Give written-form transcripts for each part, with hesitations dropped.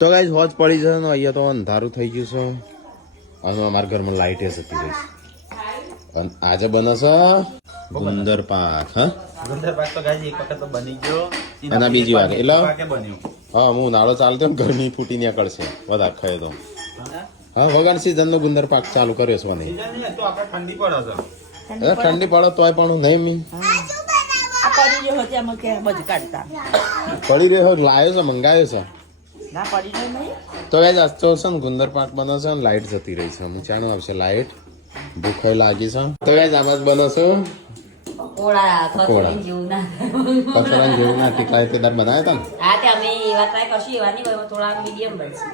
તો ગાઈસ હોજ પડી છે ને અહીંયા તો અંધારું થઈ ગયું છે અને અમારા ઘરમાં લાઈટ જતી રહી છે અને આજે બને છે ગુંદર પાક. હા ગુંદર પાક તો ગાઈસ એક વખત તો બની ગયો અને બીજી વાર એટલે બન્યું. હા હું નાળો ચાલતો ને ગરમી ફૂટી નીકળશે વધારે ખાય તો. હા વગર સીઝન નો ગુંદર પાક ચાલુ કર્યો છે મને. તો આપણે ઠંડી પડે છે. ઠંડી પડે તોય પણ હું નહીં મી પડી રહ્યો હતી અમે કે બધું કાઢતા પડી રહ્યો લાવ્યો છે મંગાવ્યો છે. ના પડી રહ્યો નહીં તો ગાઈસ આજ તો છે ને ગુંદર પાક બને છે ને લાઈટ જતી રહી છે. હું ચાણું આવશે લાઈટ ભૂખ લાગી છે. તો ગાઈસ આમાં જ બને છે કોળા ખસોડી જેવું ના કચરા જેવું ના ટીકલા તે દાર બનાવ્યા હતા ને. હા તે અમે એવા ટ્રાય કરશું એવા નહીં હોય થોડા મીડિયમ બનશે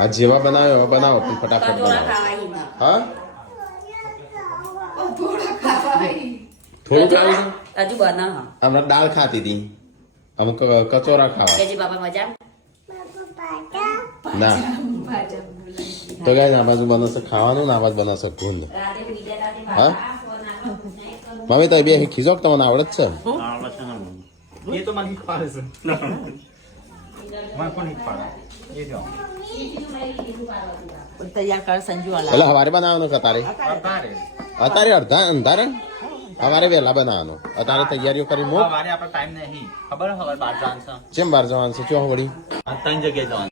આ જેવા બનાવ્યો એવા બનાવો પણ ફટાફટ કચોરા બનાવો. ખાવાય હા થોડું ખાવું છે. હજુ બનાવ હમણાં દાળ ખાતી હતી અમુક કચોરા ખાવા કેજી બાપા મજા ના. તો ગાઈસ આ બાજુ બનશે ખાવાનું ને આ બાજુ બનશે ગુંદ. રાતે બીજા રાતે હા મમ્મી તો બે ખીજો કે તમને આવડે જ છે. એ તો મને ખવાડે છે. મને કોણ ખવાડે? એ જો. તૈયાર કર સંજુ વાલા એટલે સવારે બનાવવાનું કે તારે અત્યારે અત્યારે અડધા અંધારે સવારે વહેલા બનાવવાનું અત્યારે તૈયારીઓ કરી મૂક. સવારે આપણે ટાઈમ નહીં ખબર ખબર 12 જવાનું છે. ચેમ બહાર જવાનું છે ચો વળી આ 3 જગ્યાએ જવાનું.